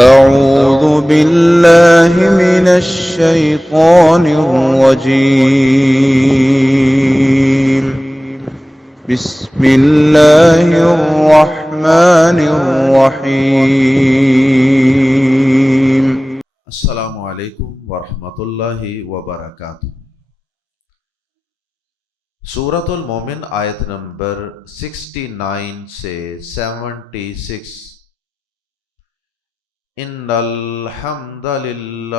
أعوذ بالله من الشيطان الرجيم. بسم الله الرحمن الرحيم. السلام علیکم ورحمۃ اللہ وبرکاتہ۔ سورۃ المومن آیت نمبر 69 سے 76۔ ان الحمد للہ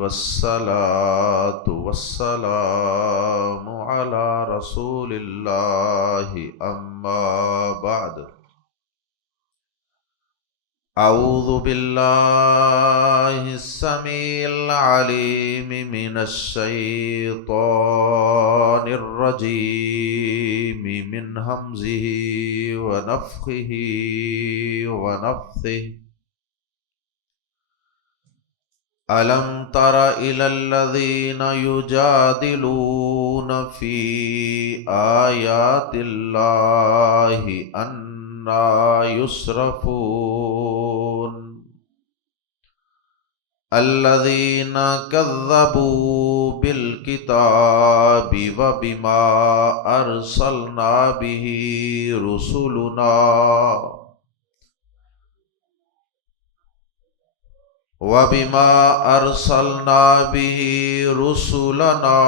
والصلاة والسلام علی رسول اللہ اما بعد۔ اعوذ باللہ السمیع العلیم من الشیطان الرجیم من ہمزہ ونفخہ ونفثہ۔ أَلَمْ تَرَ إِلَى الَّذِينَ يُجَادِلُونَ فِي آيَاتِ اللَّهِ أَنَّىٰ يُصْرَفُونَ الَّذِينَ كَذَّبُوا بِالْكِتَابِ وَبِمَا أَرْسَلْنَا بِهِ رسلنا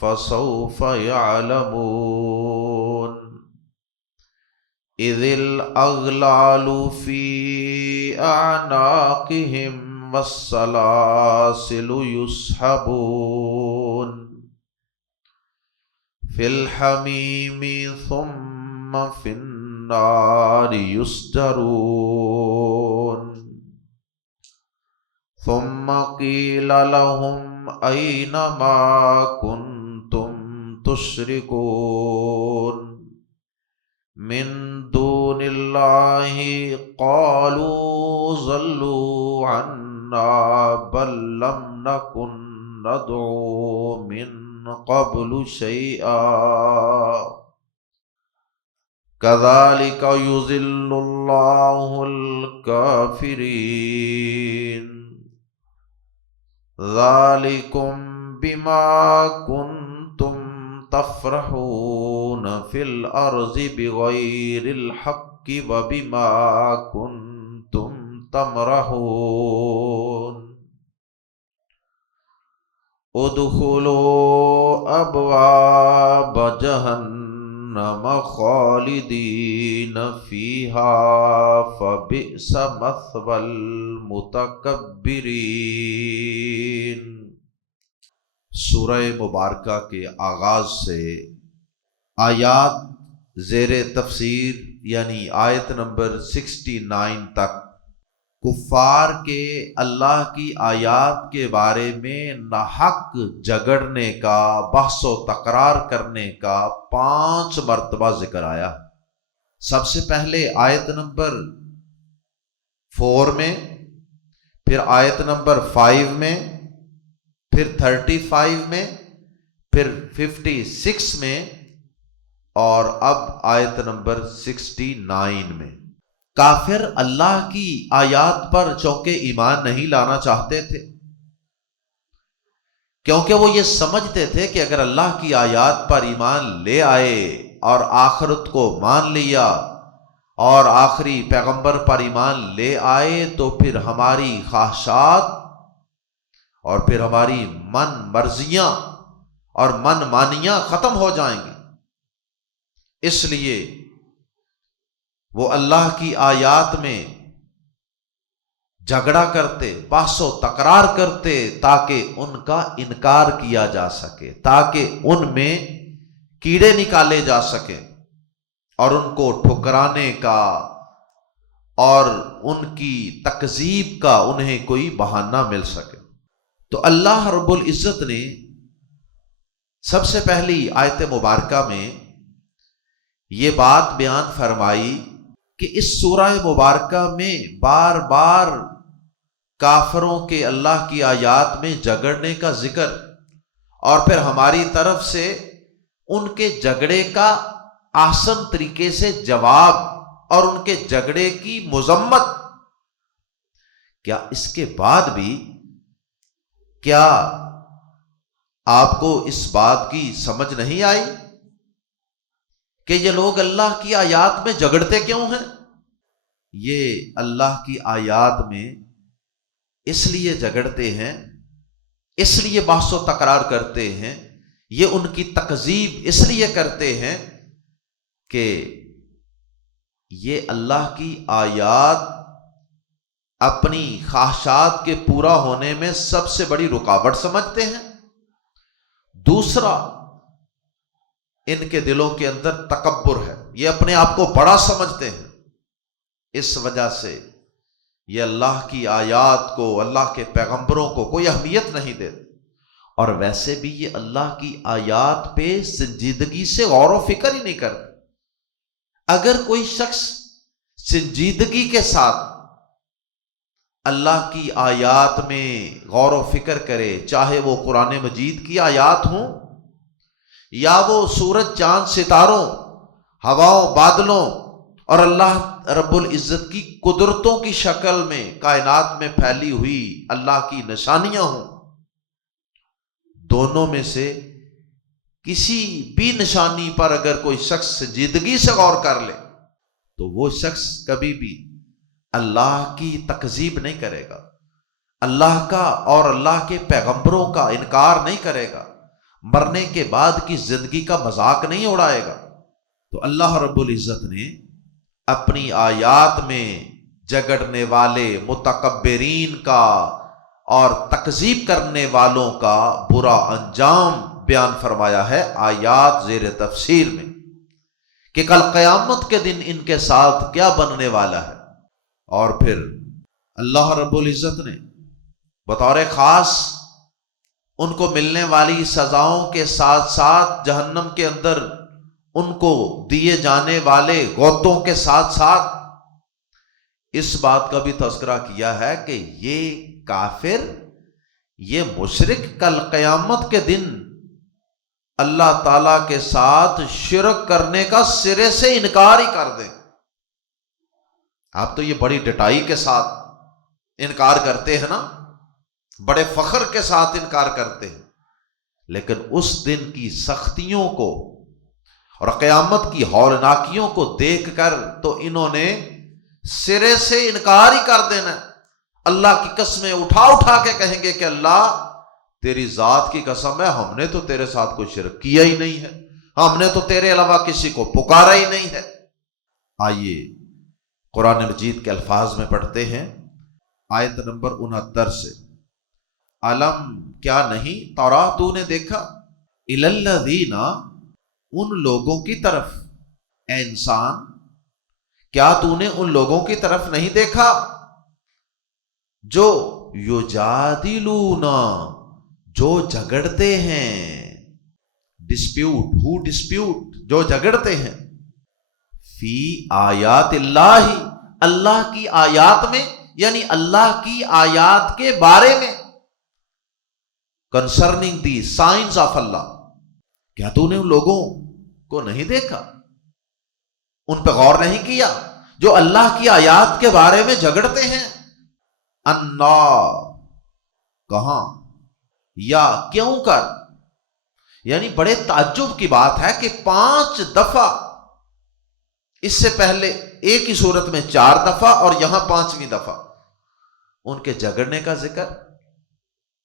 فسوف يعلمون إذ الأغلال في أعناقهم والسلاسل يسحبون في الحميم ثم في النار يسجرون ثم قيل لهم أين ما كنتم تشركون من دون الله قالوا ضلوا عنا بل لم نكن ندعو من قبل شيئا كذلك يضل الله الكافرين ذالکم بما کنتم تفرحون فی الارض بغیر الحق وبما کنتم تمرحون ادخلوا ابواب جہنم خالدین فیہا فبئس مثوى المتکبرین۔ سورہ مبارکہ کے آغاز سے آیات زیر تفسیر یعنی آیت نمبر 69 تک کفار کے اللہ کی آیات کے بارے میں ناحق جھگڑنے کا، بحث و تکرار کرنے کا 5 مرتبہ ذکر آیا۔ سب سے پہلے آیت نمبر 4 میں، پھر آیت نمبر 5 میں، پھر 35 میں، پھر 56 میں، اور اب آیت نمبر 69 میں۔ کافر اللہ کی آیات پر چونکہ ایمان نہیں لانا چاہتے تھے، کیونکہ وہ یہ سمجھتے تھے کہ اگر اللہ کی آیات پر ایمان لے آئے اور آخرت کو مان لیا اور آخری پیغمبر پر ایمان لے آئے تو پھر ہماری خواہشات اور پھر ہماری من مرضیاں اور من مانیاں ختم ہو جائیں گی، اس لیے وہ اللہ کی آیات میں جھگڑا کرتے، بحث و تکرار کرتے تاکہ ان کا انکار کیا جا سکے، تاکہ ان میں کیڑے نکالے جا سکیں اور ان کو ٹھکرانے کا اور ان کی تکذیب کا انہیں کوئی بہانہ مل سکے۔ تو اللہ رب العزت نے سب سے پہلی آیت مبارکہ میں یہ بات بیان فرمائی کہ اس سورہ مبارکہ میں بار بار کافروں کے اللہ کی آیات میں جھگڑنے کا ذکر اور پھر ہماری طرف سے ان کے جھگڑے کا آسن طریقے سے جواب اور ان کے جھگڑے کی مذمت، کیا اس کے بعد بھی کیا آپ کو اس بات کی سمجھ نہیں آئی کہ یہ لوگ اللہ کی آیات میں جھگڑتے کیوں ہیں؟ یہ اللہ کی آیات میں اس لیے جھگڑتے ہیں، اس لیے بحث و تکرار کرتے ہیں، یہ ان کی تکذیب اس لیے کرتے ہیں کہ یہ اللہ کی آیات اپنی خواہشات کے پورا ہونے میں سب سے بڑی رکاوٹ سمجھتے ہیں۔ دوسرا، ان کے دلوں کے اندر تکبر ہے، یہ اپنے آپ کو بڑا سمجھتے ہیں، اس وجہ سے یہ اللہ کی آیات کو، اللہ کے پیغمبروں کو کوئی اہمیت نہیں دیتے، اور ویسے بھی یہ اللہ کی آیات پہ سنجیدگی سے غور و فکر ہی نہیں کرتے۔ اگر کوئی شخص سنجیدگی کے ساتھ اللہ کی آیات میں غور و فکر کرے، چاہے وہ قرآن مجید کی آیات ہوں یا وہ سورج چاند ستاروں، ہواؤں بادلوں اور اللہ رب العزت کی قدرتوں کی شکل میں کائنات میں پھیلی ہوئی اللہ کی نشانیاں ہوں، دونوں میں سے کسی بھی نشانی پر اگر کوئی شخص سنجیدگی سے غور کر لے تو وہ شخص کبھی بھی اللہ کی تکذیب نہیں کرے گا، اللہ کا اور اللہ کے پیغمبروں کا انکار نہیں کرے گا، مرنے کے بعد کی زندگی کا مذاق نہیں اڑائے گا۔ تو اللہ رب العزت نے اپنی آیات میں جھگڑنے والے متکبرین کا اور تکذیب کرنے والوں کا برا انجام بیان فرمایا ہے آیات زیر تفسیر میں، کہ کل قیامت کے دن ان کے ساتھ کیا بننے والا ہے۔ اور پھر اللہ رب العزت نے بطور خاص ان کو ملنے والی سزاؤں کے ساتھ ساتھ جہنم کے اندر ان کو دیے جانے والے غوطوں کے ساتھ ساتھ اس بات کا بھی تذکرہ کیا ہے کہ یہ کافر، یہ مشرک کل قیامت کے دن اللہ تعالی کے ساتھ شرک کرنے کا سرے سے انکار ہی کر دیں۔ آپ تو یہ بڑی ڈٹائی کے ساتھ انکار کرتے ہیں نا، بڑے فخر کے ساتھ انکار کرتے ہیں، لیکن اس دن کی سختیوں کو اور قیامت کی ہولناکیوں کو دیکھ کر تو انہوں نے سرے سے انکار ہی کر دینا۔ اللہ کی قسمیں اٹھا اٹھا کے کہیں گے کہ اللہ تیری ذات کی قسم ہے، ہم نے تو تیرے ساتھ کوئی شرک کیا ہی نہیں ہے، ہم نے تو تیرے علاوہ کسی کو پکارا ہی نہیں ہے۔ آئیے قرآن مجید کے الفاظ میں پڑھتے ہیں آیت نمبر 69 سے، علم کیا نہیں ترا تو نے دیکھا، الی الذین ان لوگوں کی طرف، اے انسان کیا تو نے ان لوگوں کی طرف نہیں دیکھا جو یجادلون، جو جھگڑتے ہیں، ڈسپیوٹ، ہو ڈسپیوٹ، جو جھگڑتے ہیں، فی آیات اللہ، اللہ کی آیات میں، یعنی اللہ کی آیات کے بارے میں، کنسرننگ دی سائنس آف اللہ۔ کیا تو نے ان لوگوں کو نہیں دیکھا، ان پہ غور نہیں کیا جو اللہ کی آیات کے بارے میں جھگڑتے ہیں؟ انا، کہاں یا کیوں کر، یعنی بڑے تعجب کی بات ہے کہ 5 دفعہ، اس سے پہلے ایک ہی صورت میں 4 دفعہ اور یہاں 5ویں دفعہ ان کے جھگڑنے کا ذکر،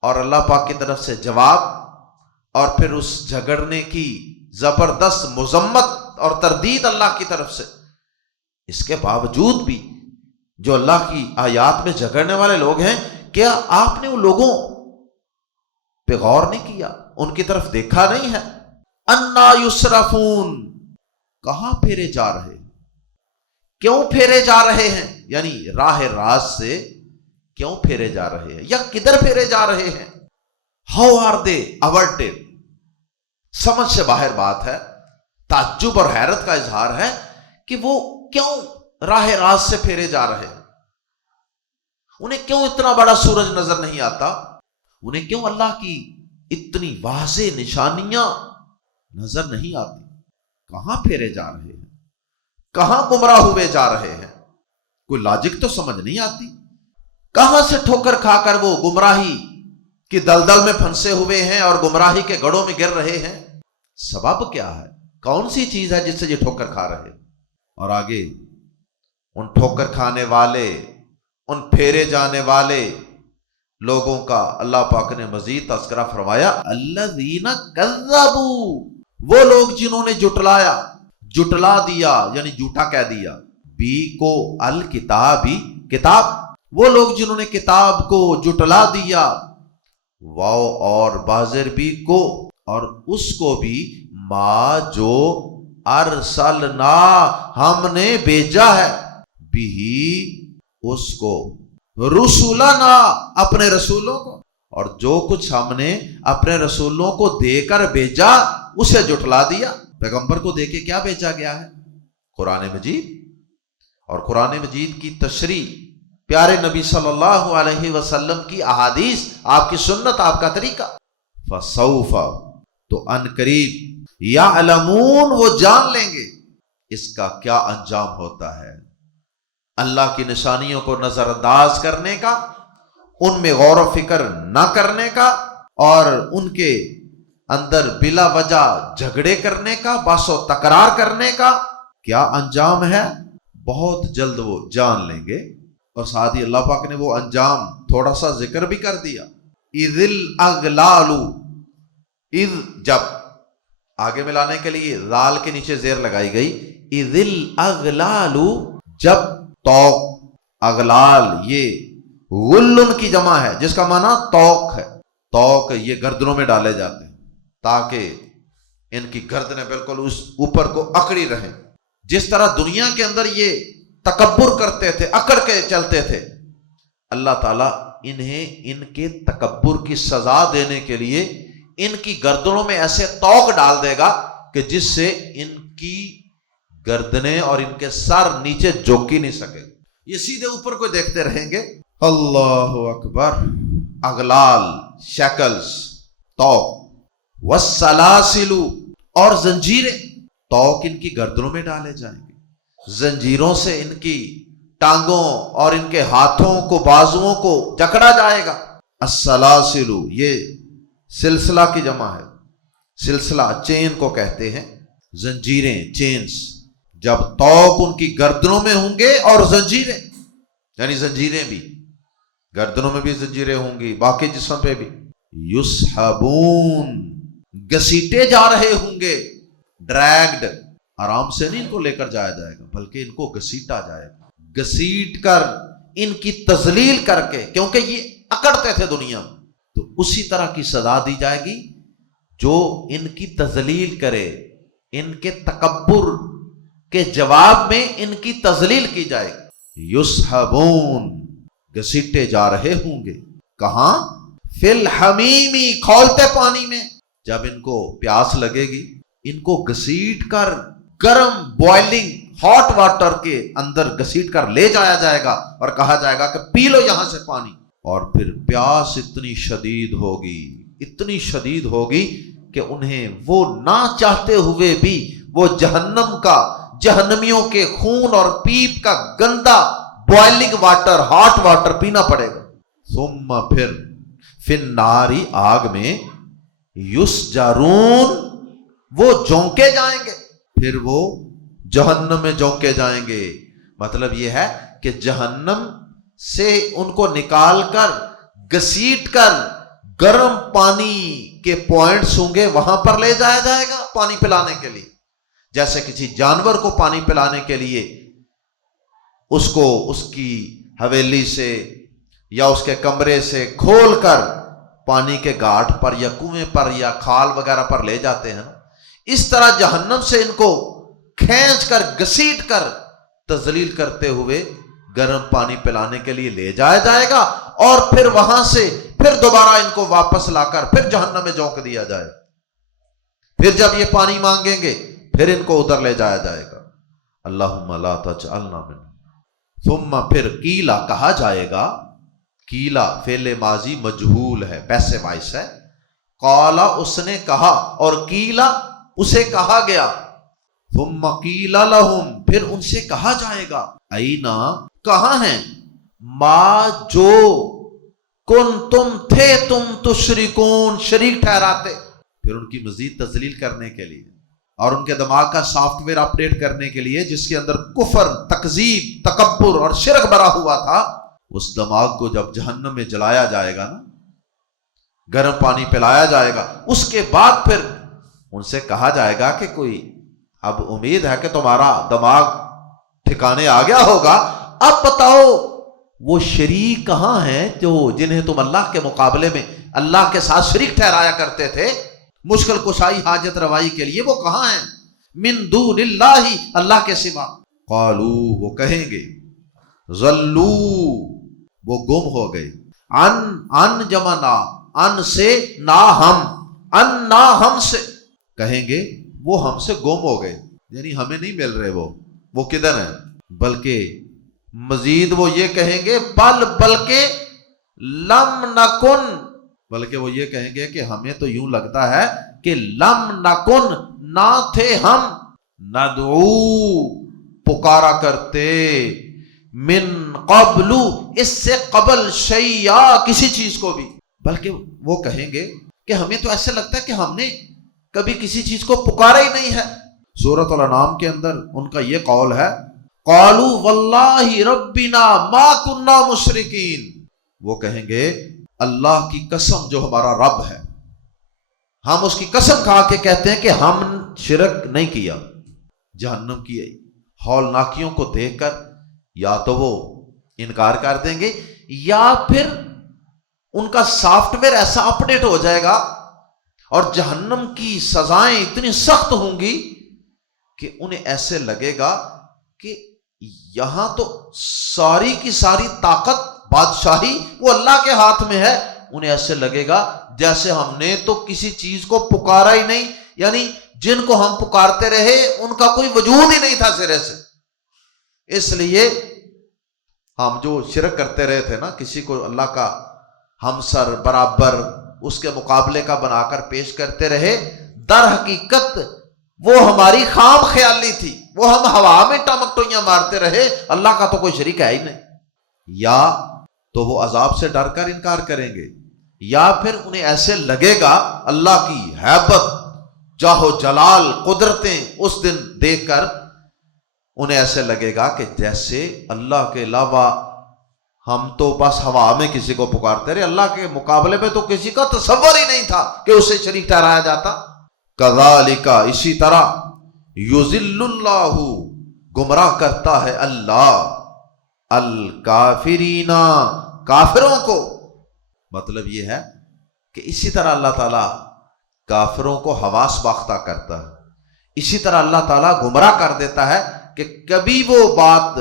اور اللہ پاک کی طرف سے جواب، اور پھر اس جھگڑنے کی زبردست مذمت اور تردید اللہ کی طرف سے۔ اس کے باوجود بھی جو اللہ کی آیات میں جھگڑنے والے لوگ ہیں، کیا آپ نے ان لوگوں پہ غور نہیں کیا، ان کی طرف دیکھا نہیں ہے؟ انا یصرفون، کہاں پھیرے جا رہے، کیوں پھیرے جا رہے ہیں، یعنی راہ راست سے کیوں پھیرے جا رہے ہیں یا کدھر پھیرے جا رہے ہیں؟ ہاؤ آر دے averted، سمجھ سے باہر بات ہے، تعجب اور حیرت کا اظہار ہے کہ وہ کیوں راہ راست سے پھیرے جا رہے ہیں، انہیں کیوں اتنا بڑا سورج نظر نہیں آتا، انہیں کیوں اللہ کی اتنی واضح نشانیاں نظر نہیں آتی، کہاں پھیرے جا رہے ہیں؟ کہاں گمراہ ہوئے جا رہے ہیں؟ کوئی لاجک تو سمجھ نہیں آتی. کہاں سے ٹھوکر کھا کر وہ گمراہی کی دلدل میں پھنسے ہوئے ہیں اور گمراہی کے گڑھوں میں گر رہے ہیں؟ سبب کیا ہے؟ کون سی چیز ہے جس سے یہ ٹھوکر کھا رہے؟ اور آگے ان ٹھوکر کھانے والے، ان پھیرے جانے والے لوگوں کا اللہ پاک نے مزید تذکرہ فرمایا، الذین کذبوا، وہ لوگ جنہوں نے جٹلا دیا یعنی جھوٹا کہہ دیا، بی کو الکتابی، کتاب، وہ لوگ جنہوں نے کتاب کو جٹلا دیا، واو اور بازر بھی کو، اور اس کو بھی، ما جو ارسلنا، ہم نے بھیجا ہے، بھی اس کو، رسولنا، اپنے رسولوں کو، اور جو کچھ ہم نے اپنے رسولوں کو دے کر بھیجا اسے جٹلا دیا. پیغمبر کو دے کے کیا بھیجا گیا ہے؟ قرآن مجید. اور قرآن مجید کی تشریح، پیارے نبی صلی اللہ علیہ وسلم کی احادیث، آپ کی سنت، آپ کا طریقہ. فسوف، تو ان قریب، یعلمون، وہ جان لیں گے اس کا کیا انجام ہوتا ہے. اللہ کی نشانیوں کو نظر انداز کرنے کا، ان میں غور و فکر نہ کرنے کا، اور ان کے اندر بلا وجہ جھگڑے کرنے کا، بحث و تکرار کرنے کا کیا انجام ہے، بہت جلد وہ جان لیں گے. اور ساتھ ہی اللہ پاک نے وہ انجام تھوڑا سا ذکر بھی کر دیا. اذ الاغلال، اذ، جب، آگے ملانے کے لیے لال کے نیچے زیر لگائی گئی. اذ الاغلال، جب، توق، اغلال یہ غلن کی جمع ہے جس کا معنی توق ہے. توق یہ گردنوں میں ڈالے جاتے ہیں تاکہ ان کی گردنیں بالکل اس اوپر کو اکڑی رہیں. جس طرح دنیا کے اندر یہ تکبر کرتے تھے، اکڑ کے چلتے تھے، اللہ تعالیٰ انہیں ان کے تکبر کی سزا دینے کے لیے ان کی گردنوں میں ایسے توق ڈال دے گا کہ جس سے ان کی گردنیں اور ان کے سر نیچے جھک ہی نہیں سکے، یہ سیدھے اوپر کو دیکھتے رہیں گے. اللہ اکبر. اغلال، شیکلز، توق، والسلاسل، اور زنجیریں، توق ان کی گردنوں میں ڈالے جائیں گے، زنجیروں سے ان کی ٹانگوں اور ان کے ہاتھوں کو، بازوؤں کو جکڑا جائے گا. السلاسل یہ سلسلہ کی جمع ہے، سلسلہ چین کو کہتے ہیں، زنجیریں، چینز. جب توق ان کی گردنوں میں ہوں گے اور زنجیریں، یعنی زنجیریں بھی گردنوں میں بھی زنجیریں ہوں گی، باقی جسم پہ بھی. یسحبون، گھسیٹے جا رہے ہوں گے، ڈریگڈ، آرام سے نہیں ان کو لے کر جایا جائے گا بلکہ ان کو گھسیٹا جائے گا، گھسیٹ کر، ان کی تذلیل کر کے، کیونکہ یہ اکڑتے تھے دنیا میں، تو اسی طرح کی سزا دی جائے گی جو ان کی تذلیل کرے. ان کے تکبر کے جواب میں ان کی تذلیل کی جائے گی. یسحبون، گھسیٹے جا رہے ہوں گے. کہاں؟ فی الحمیمی، کھولتے پانی میں. جب ان کو پیاس لگے گی ان کو گھسیٹ کر گرم، بوائلنگ ہاٹ واٹر کے اندر گھسیٹ کر لے جایا جائے گا اور کہا جائے گا کہ پی لو یہاں سے پانی. اور پھر پیاس اتنی شدید ہوگی، اتنی شدید ہوگی کہ انہیں وہ نہ چاہتے ہوئے بھی وہ جہنم کا، جہنمیوں کے خون اور پیپ کا گندا بوائلنگ واٹر، ہاٹ واٹر پینا پڑے گا. ثم پھر فی النار، آگ میں، یسجرون، وہ جھونکے جائیں گے، پھر وہ جہنم میں جھونکے جائیں گے. مطلب یہ ہے کہ جہنم سے ان کو نکال کر، گھسیٹ کر، گرم پانی کے پوائنٹس ہوں گے وہاں پر لے جایا جائے گا پانی پلانے کے لیے. جیسے کسی جانور کو پانی پلانے کے لیے اس کو اس کی حویلی سے یا اس کے کمرے سے کھول کر پانی کے گھاٹ پر یا کنویں پر یا کھال وغیرہ پر لے جاتے ہیں، اس طرح جہنم سے ان کو کھینچ کر، گھسیٹ کر، تذلیل کرتے ہوئے گرم پانی پلانے کے لیے لے جایا جائے گا، اور پھر وہاں سے پھر دوبارہ ان کو واپس لا کر پھر جہنم میں جھونک دیا جائے. پھر جب یہ پانی مانگیں گے پھر ان کو ادھر لے جایا جائے گا. اللہم لا تجعلنا من. ثم پھر قیلا، کہا جائے گا. قیلا فعل ماضی مجہول ہے، پیسے وائس ہے. قالا، اس نے کہا، اور قیلا، اسے کہا گیا. ثم قیل لہم، پھر ان سے کہا جائے گا، اینا، کہاں ہیں، ما، جو، کنتم، تھے تم، تشرکون، شریک ٹھہراتے. پھر ان کی مزید تذلیل کرنے کے لیے اور ان کے دماغ کا سافٹ ویئر اپڈیٹ کرنے کے لیے، جس کے اندر کفر، تکذیب، تکبر اور شرک بھرا ہوا تھا، اس دماغ کو جب جہنم میں جلایا جائے گا نا، گرم پانی پلایا جائے گا، اس کے بعد پھر ان سے کہا جائے گا کہ کوئی اب امید ہے کہ تمہارا دماغ ٹھکانے آ گیا ہوگا، اب بتاؤ وہ شریک کہاں ہیں جو جنہیں تم اللہ کے مقابلے میں اللہ کے ساتھ شریک ٹھہرایا کرتے تھے مشکل کشائی، حاجت روائی کے لیے، وہ کہاں ہیں، من دون اللہ، اللہ کے سوا. قالو، وہ کہیں گے، ضلو، وہ گم ہو گئے، ان جمع ان سے نا ہم، ان نا ہم سے، کہیں گے وہ ہم سے گم ہو گئے، یعنی ہمیں نہیں مل رہے، وہ کدھر ہیں. بلکہ مزید وہ یہ کہیں گے، بلکہ لم نکن، بلکہ وہ یہ کہیں گے کہ ہمیں تو یوں لگتا ہے کہ لم نکن، نہ تھے ہم، ندعو، پکارا کرتے، من قبل، اس سے قبل، شیئا، کسی چیز کو بھی. بلکہ وہ کہیں گے کہ ہمیں تو ایسے لگتا ہے کہ ہم نے کبھی کسی چیز کو پکارا ہی نہیں ہے. سورۃ الانعام کے اندر ان کا یہ قول ہے، قالوا واللہ ربنا ما كنا مشرکین، وہ کہیں گے اللہ کی قسم جو ہمارا رب ہے، ہم اس کی قسم کھا کے کہتے ہیں کہ ہم شرک نہیں کیا. جہنم کی ہولناکیوں کو دیکھ کر یا تو وہ انکار کر دیں گے، یا پھر ان کا سافٹ ویئر ایسا اپڈیٹ ہو جائے گا اور جہنم کی سزائیں اتنی سخت ہوں گی کہ انہیں ایسے لگے گا کہ یہاں تو ساری کی ساری طاقت، بادشاہی وہ اللہ کے ہاتھ میں ہے. انہیں ایسے لگے گا جیسے ہم نے تو کسی چیز کو پکارا ہی نہیں، یعنی جن کو ہم پکارتے رہے ان کا کوئی وجود ہی نہیں تھا سرے سے. اس لیے ہم جو شرک کرتے رہے تھے نا، کسی کو اللہ کا ہمسر، برابر، اس کے مقابلے کا بنا کر پیش کرتے رہے، در حقیقت وہ ہماری خام خیالی تھی، وہ ہم ہوا میں ٹمک ٹوئیاں مارتے رہے، اللہ کا تو کوئی شریک ہے ہی نہیں. یا تو وہ عذاب سے ڈر کر انکار کریں گے، یا پھر انہیں ایسے لگے گا اللہ کی ہیبت، جاہ و جلال، قدرتیں اس دن دیکھ کر انہیں ایسے لگے گا کہ جیسے اللہ کے علاوہ ہم تو بس ہوا میں کسی کو پکارتے رہے، اللہ کے مقابلے میں تو کسی کا تصور ہی نہیں تھا کہ اسے شریک ٹھہرایا جاتا. کذالک، اسی طرح، یذل اللہ، گمراہ کرتا ہے اللہ، الکافرین، کافروں کو. مطلب یہ ہے کہ اسی طرح اللہ تعالیٰ کافروں کو حواس باختہ کرتا ہے، اسی طرح اللہ تعالیٰ گمراہ کر دیتا ہے کہ کبھی وہ بات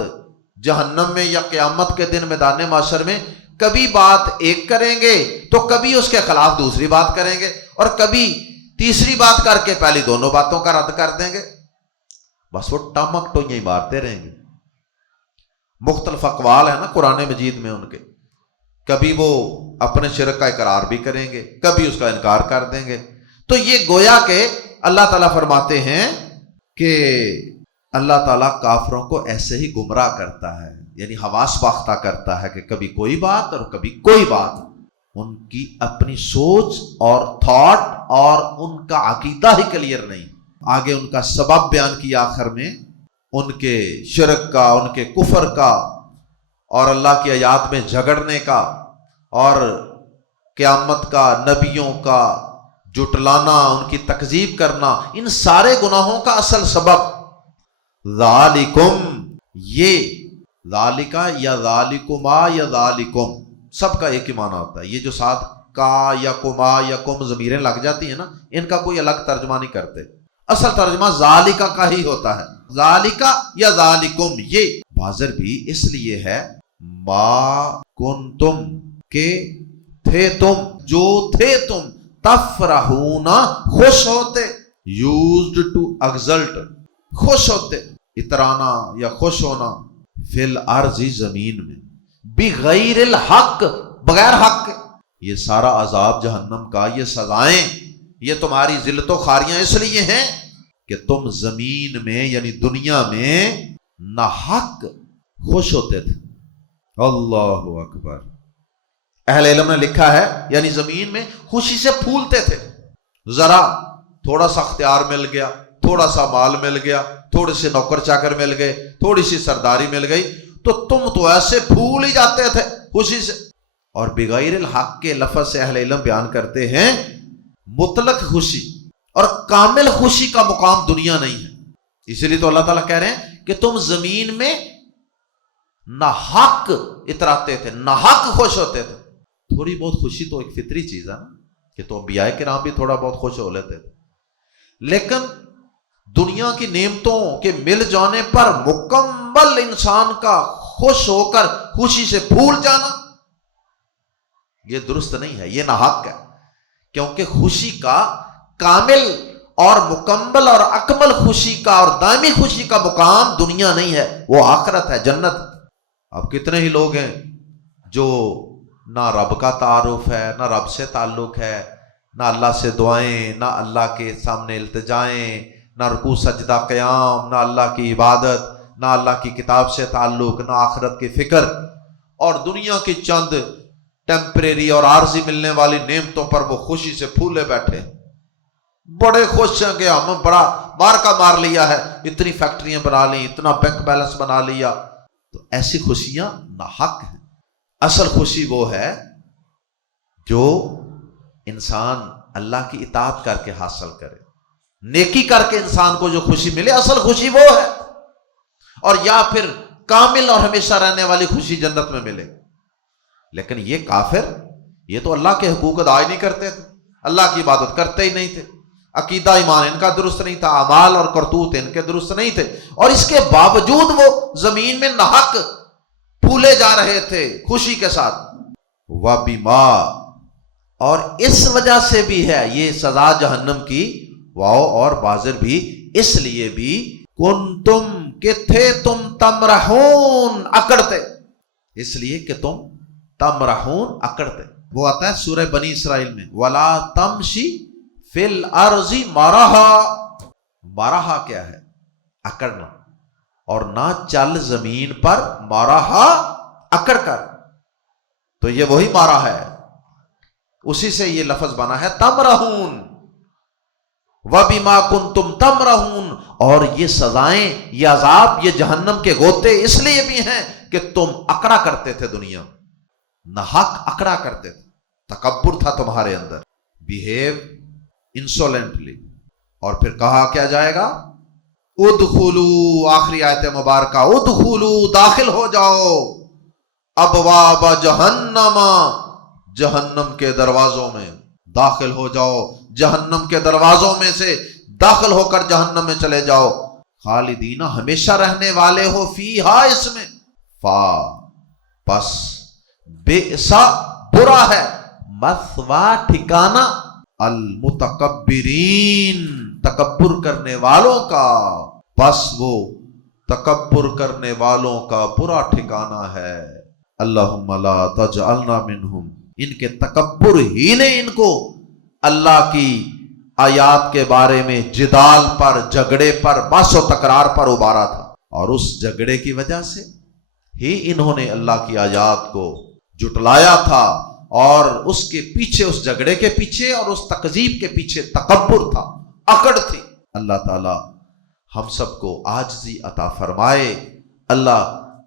جہنم میں یا قیامت کے دن میدان معاشر میں کبھی بات ایک کریں گے تو کبھی اس کے خلاف دوسری بات کریں گے، اور کبھی تیسری بات کر کے پہلی دونوں باتوں کا رد کر دیں گے. بس وہ ٹمک ٹوئیاں ہی مارتے رہیں گے. مختلف اقوال ہیں نا قرآن مجید میں ان کے، کبھی وہ اپنے شرک کا اقرار بھی کریں گے، کبھی اس کا انکار کر دیں گے. تو یہ گویا کہ اللہ تعالیٰ فرماتے ہیں کہ اللہ تعالیٰ کافروں کو ایسے ہی گمراہ کرتا ہے، یعنی حواس باختہ کرتا ہے کہ کبھی کوئی بات اور کبھی کوئی بات. ان کی اپنی سوچ اور تھاٹ اور ان کا عقیدہ ہی کلیئر نہیں. آگے ان کا سبب بیان کیا آخر میں، ان کے شرک کا، ان کے کفر کا، اور اللہ کی آیات میں جھگڑنے کا، اور قیامت کا، نبیوں کا جھٹلانا، ان کی تکذیب کرنا، ان سارے گناہوں کا اصل سبب ذالکم، یہ ذالکا یا ذالکما یا ذالکم سب کا ایک ہی معنی ہوتا ہے. یہ جو ساتھ کا یا کما یا کم ضمیریں لگ جاتی ہیں نا، ان کا کوئی الگ ترجمہ نہیں کرتے، اصل ترجمہ ذالکا کا ہی ہوتا ہے. ذالکا یا ذالکم، یہ بازر بھی اس لیے ہے، ما کنتم، کہ تھے تم، جو تھے تم، تفرحون، خوش ہوتے، یوزڈ ٹو ایگزلٹ، خوش ہوتے، اترانا یا خوش ہونا، فی الارض، زمین میں، بغیر الحق، بغیر حق کے. یہ سارا عذاب جہنم کا، یہ سزائیں، یہ تمہاری ذلت و خاریاں اس لیے ہیں کہ تم زمین میں یعنی دنیا میں ناحق خوش ہوتے تھے۔ اللہ اکبر۔ اہل علم نے لکھا ہے یعنی زمین میں خوشی سے پھولتے تھے، ذرا تھوڑا سا اختیار مل گیا، تھوڑا سا مال مل گیا، تھوڑے سے نوکر چاکر مل گئے، تھوڑی سی سرداری مل گئی تو تم تو ایسے پھول ہی جاتے تھے خوشی سے۔ اور بغیر الحق کے لفظ سے اہل علم بیان کرتے ہیں مطلق خوشی اور کامل خوشی کا مقام دنیا نہیں ہے۔ اسی لیے تو اللہ تعالیٰ کہہ رہے ہیں کہ تم زمین میں ناحق اتراتے تھے، ناحق خوش ہوتے تھے۔ تھوڑی بہت خوشی تو ایک فطری چیز ہے نا، کہ تو انبیاء کرام بھی تھوڑا بہت خوش ہو لیتے تھے، لیکن دنیا کی نعمتوں کے مل جانے پر مکمل انسان کا خوش ہو کر خوشی سے پھول جانا یہ درست نہیں ہے، یہ ناحق ہے۔ کیونکہ خوشی کا کامل اور مکمل اور اکمل خوشی کا اور دائمی خوشی کا مقام دنیا نہیں ہے، وہ آخرت ہے، جنت۔ اب کتنے ہی لوگ ہیں جو نہ رب کا تعارف ہے، نہ رب سے تعلق ہے، نہ اللہ سے دعائیں، نہ اللہ کے سامنے التجائیں، نہ رکوع سجدہ قیام، نہ اللہ کی عبادت، نہ اللہ کی کتاب سے تعلق، نہ آخرت کی فکر، اور دنیا کی چند ٹیمپریری اور عارضی ملنے والی نعمتوں پر وہ خوشی سے پھولے بیٹھے، بڑے خوش ہیں کہ ہم بڑا مارکا مار لیا ہے، اتنی فیکٹریاں بنا لی، اتنا بینک بیلنس بنا لیا۔ تو ایسی خوشیاں ناحق ہیں۔ اصل خوشی وہ ہے جو انسان اللہ کی اطاعت کر کے حاصل کرے، نیکی کر کے انسان کو جو خوشی ملے، اصل خوشی وہ ہے۔ اور یا پھر کامل اور ہمیشہ رہنے والی خوشی جنت میں ملے۔ لیکن یہ کافر، یہ تو اللہ کے حقوق ادا نہیں کرتے تھے، اللہ کی عبادت کرتے ہی نہیں تھے، عقیدہ ایمان ان کا درست نہیں تھا، اعمال اور کرتوت ان کے درست نہیں تھے، اور اس کے باوجود وہ زمین میں ناحق پھولے جا رہے تھے خوشی کے ساتھ۔ وَبِمَا، اور اس وجہ سے بھی ہے یہ سزا جہنم کی، واو اور بازر بھی اس لیے بھی، کنتم کہ تھے تم تمرحون اکڑتے، اس لیے کہ تم تمرحون اکڑتے۔ وہ آتا ہے سورہ بنی اسرائیل میں، وَلَا تَمْشِ فِي الْأَرْضِ مَرَحًا۔ مَرَحًا کیا ہے؟ اکڑنا، اور نہ چل زمین پر مَرَحًا اکڑ کر، تو یہ وہی مارا ہے، اسی سے یہ لفظ بنا ہے تمرحون۔ وَبِمَا كُنْتُمْ تَمْرَحُونَ، اور یہ سزائیں، یہ عذاب، یہ جہنم کے غوطے اس لیے بھی ہیں کہ تم اکڑا کرتے تھے، دنیا ناحق اکڑا کرتے تھے، تکبر تھا تمہارے اندر، بیہیو انسولنٹلی۔ اور پھر کہا کیا جائے گا؟ ادخلوا، آخری آیت مبارکہ، ادخلوا، داخل ہو جاؤ، ابواب جہنم، جہنم کے دروازوں میں داخل ہو جاؤ، جہنم کے دروازوں میں سے داخل ہو کر جہنم میں چلے جاؤ، خالدین، ہمیشہ رہنے والے ہو، فیہا، اس میں، فا، پس، بئسا، برا ہے، مثوا، ٹھکانہ، المتکبرین، تکبر کرنے والوں کا، بس وہ تکبر کرنے والوں کا برا ٹھکانہ ہے۔ اللہم لا تجعلنا منہم، ان کے تکبر ہی نے ان کو اللہ کی آیات کے بارے میں جدال پر، جھگڑے پر، بحث و تکرار پر ابھارا تھا، اور اس جھگڑے کی وجہ سے ہی انہوں نے اللہ کی آیات کو جھٹلایا تھا، اور اس کے پیچھے، اس جھگڑے کے پیچھے اور اس تکذیب کے پیچھے تکبر تھا، اکڑ تھی۔ اللہ تعالی ہم سب کو عاجزی عطا فرمائے، اللہ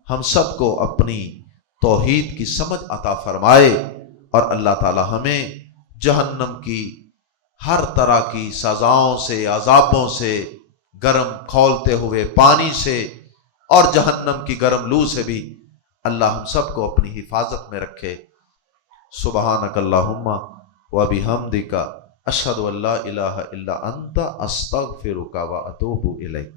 ہم سب کو اپنی توحید کی سمجھ عطا فرمائے، اور اللہ تعالی ہمیں جہنم کی ہر طرح کی سزاؤں سے، عذابوں سے، گرم کھولتے ہوئے پانی سے، اور جہنم کی گرم لو سے بھی اللہ ہم سب کو اپنی حفاظت میں رکھے۔ سبحانک اللہم وبحمدک، اشہد ان لا الہ الا انت، استغفرک واتوب الیک۔